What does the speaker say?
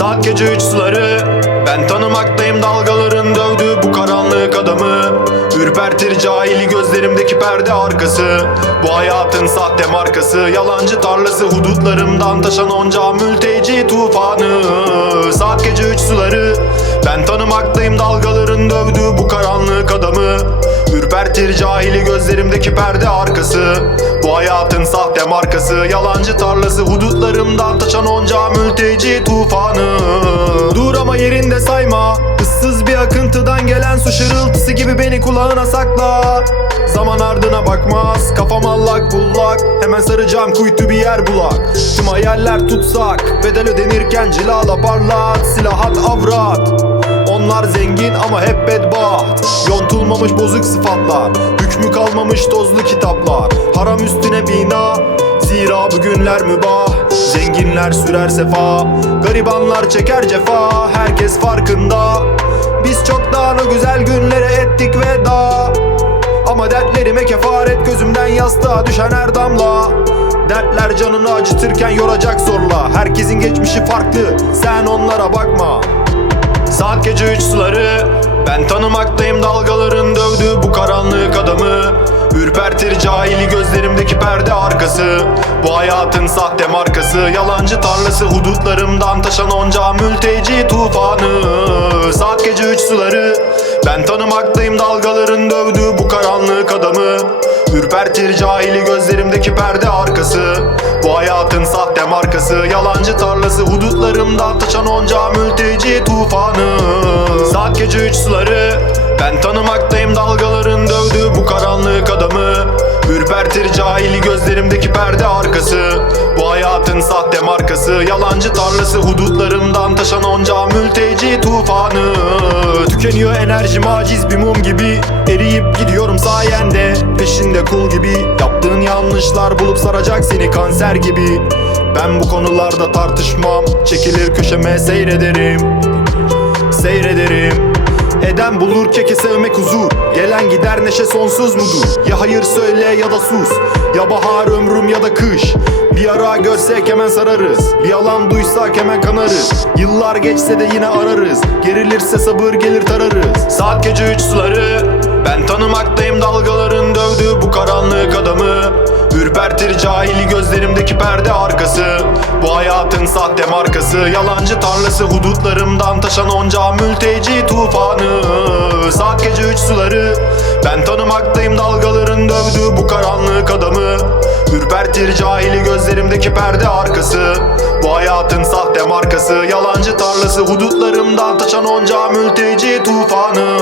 Saat gece üç suları Ben tanımaktayım dalgaların dövdüğü bu karanlık adamı. Ürpertir cahili gözlerimdeki perde arkası. Bu hayatın sahte markası Yalancı tarlası hudutlarımdan taşan onca mülteci tufanı. Saat gece üç suları Ben tanımaktayım markası Yalancı tarlası hudutlarımdan taşan onca mülteci tufanı. Dur ama yerinde sayma Issız bir akıntıdan gelen su şırıltısı gibi beni kulağına sakla. Zaman ardına bakmaz Kafam allak bullak Hemen saracağım kuytu bir yer bulak. Tüm hayaller tutsak Bedel ödenirken cilala parlat Silahat avrat onlar zengin ama hep bedbaht. Yontulmamış bozuk sıfatlar Hükmü kalmamış tozlu kitaplar. Haram üstüne bina Zira bugünler mübah. Zenginler sürer sefa Garibanlar çeker cefa. Herkes farkında Biz çoktan o güzel günlere ettik veda. Ama dertlerime kefaret gözümden yastığa düşen her damla. Dertler canını acıtırken yoracak zorla. Herkesin geçmişi farklı sen onlara bakma Saat gece üç suları. Ben tanımaktayım dalgaların dövdüğü bu karanlık adamı. Ürpertir cahili gözlerimdeki perde arkası. Bu hayatın sahte markası Yalancı tarlası hudutlarımdan taşan onca mülteci tufanı. Saat gece üç suları. Ben tanımaktayım dalgaların dövdüğü bu karanlık adamı. Ürpertir cahili gözlerimdeki perde arkası sahte markası Yalancı tarlası hudutlarımdan taşan onca mülteci tufanı. Saat gece üç suları Ben tanımaktayım dalgaların dövdüğü bu karanlık adamı. Ürpertir cahili gözlerimdeki perde arkası Bu hayatın sahte markası. Yalancı tarlası hudutlarımdan taşan onca mülteci tufanı. Tükeniyor enerjim aciz bir mum gibi Eriyip gidiyorum sayende. Peşinde kul gibi Yaptığın yanlışlar bulup saracak seni kanser gibi Ben bu konularda tartışmam. Çekilir köşeme seyrederim. Seyrederim. Eden bulur keke sevmek huzur Gelen gider neşe sonsuz mudur? Ya hayır söyle ya da sus. Ya bahar ömrüm ya da kış. Bir ara görsek hemen sararız. Bir yalan duysak hemen kanarız. Yıllar geçse de yine ararız. Gerilirse sabır gelir tararız. Saat gece üç suları. Ben tanımaktayım dalgaların dövdüğü bu karanlık adamı. Ürpertir cahili gözlerimdeki perde arkası. Bu hayatın sahte markası. Yalancı tarlası hudutlarımdan taşan onca mülteci tufanı. Saat gece üç suları. Ben tanımaktayım dalgaların dövdüğü bu karanlık adamı. Ürpertir cahili gözlerimdeki perde arkası. Bu hayatın sahte markası. Yalancı tarlası hudutlarımdan taşan onca mülteci tufanı